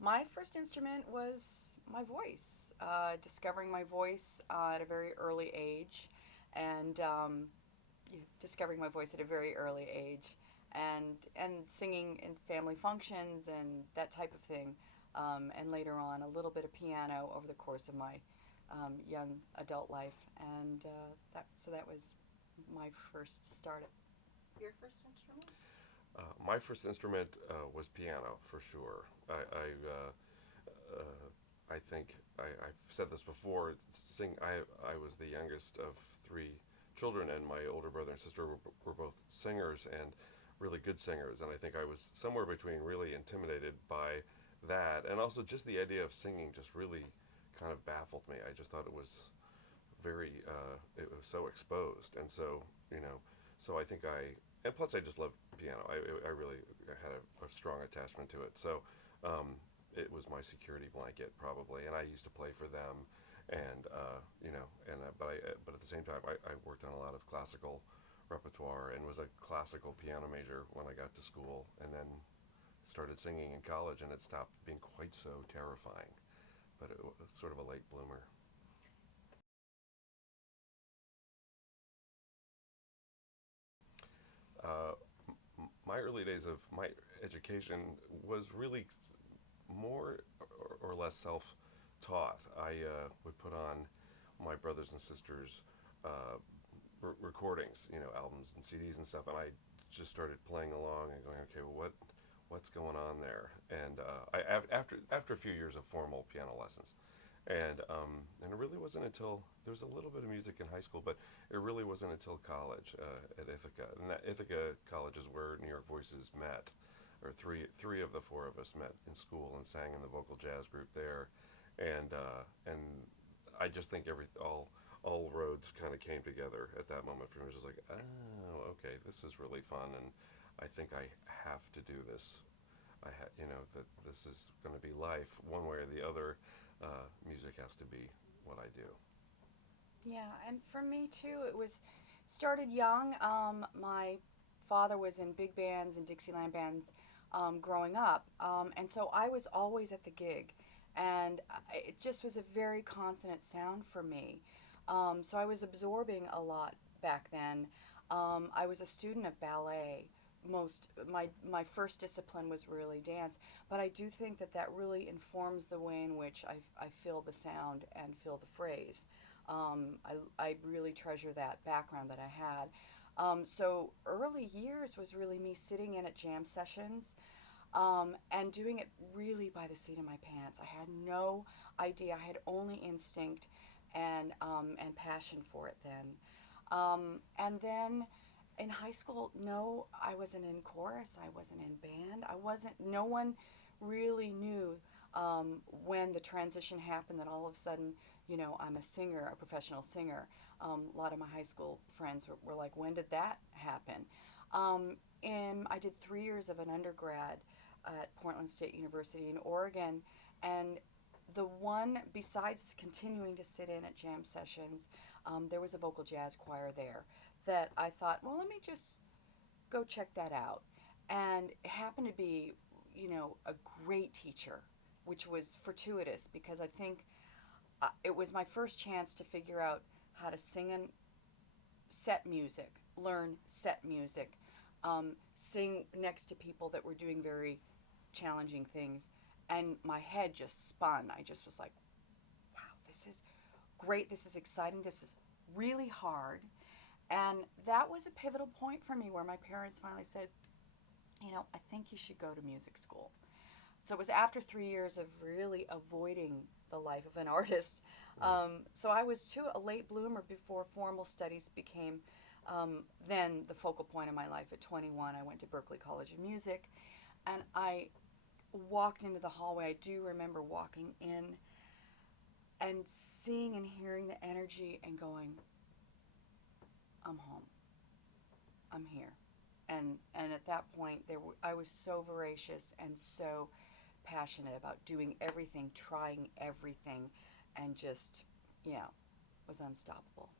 My first instrument was my voice, discovering my voice at a very early age, and discovering my voice at a very early age, and singing in family functions and that type of thing, and later on a little bit of piano over the course of my young adult life, and that was my first start. Your first instrument? My first instrument was piano for sure. I think I've said this before. I was the youngest of three children, and my older brother and sister were both singers and really good singers. And I think I was somewhere between really intimidated by that, and also just the idea of singing just really kind of baffled me. I just thought it was so exposed, and so I think and plus I just love piano. I really had a strong attachment to it. So it was my security blanket probably, and I used to play for them, and but at the same time I worked on a lot of classical repertoire and was a classical piano major when I got to school, and then started singing in college, and it stopped being quite so terrifying. But it was sort of a late bloomer. Uh, my early days of my education was really more or less self-taught. I would put on my brothers and sisters' recordings, albums and CDs and stuff, and I just started playing along and going, okay, well, what's going on there? And after a few years of formal piano lessons, and it really wasn't until there was a little bit of music in high school, but it really wasn't until college at Ithaca. And that Ithaca College is where New York Voices met, or three of the four of us met in school and sang in the vocal jazz group there, and I just think all roads kind of came together at that moment for me. It was just like, oh, okay, this is really fun, and I think I have to do this. That this is going to be life one way or the other. Music has to be what I do. Yeah, and for me too, it was started young. My father was in big bands and Dixieland bands growing up, and so I was always at the gig, and it just was a very consonant sound for me. So I was absorbing a lot back then. I was a student of ballet. My first discipline was really dance, but I do think that really informs the way in which I feel the sound and feel the phrase. I really treasure that background that I had. So early years was really me sitting in at jam sessions, and doing it really by the seat of my pants. I had no idea. I had only instinct and passion for it then. And then in high school, no, I wasn't in chorus. I wasn't in band. I wasn't. No one really knew when the transition happened that all of a sudden, I'm a singer, a professional singer. A lot of my high school friends were like, "When did that happen?" And I did 3 years of an undergrad at Portland State University in Oregon, and the one, besides continuing to sit in at jam sessions, there was a vocal jazz choir there that I thought, well, let me just go check that out. And it happened to be, a great teacher, which was fortuitous because I think it was my first chance to figure out how to sing and set music, learn set music, sing next to people that were doing very challenging things. And my head just spun. I just was like, wow, this is great. This is exciting. This is really hard. And that was a pivotal point for me where my parents finally said, I think you should go to music school. So it was after 3 years of really avoiding the life of an artist. So I was too a late bloomer before formal studies became then the focal point of my life. At 21, I went to Berklee College of Music, and I walked into the hallway. I do remember walking in and seeing and hearing the energy and going, I'm home. I'm here. And at that point, I was so voracious and so passionate about doing everything, trying everything, and just, was unstoppable.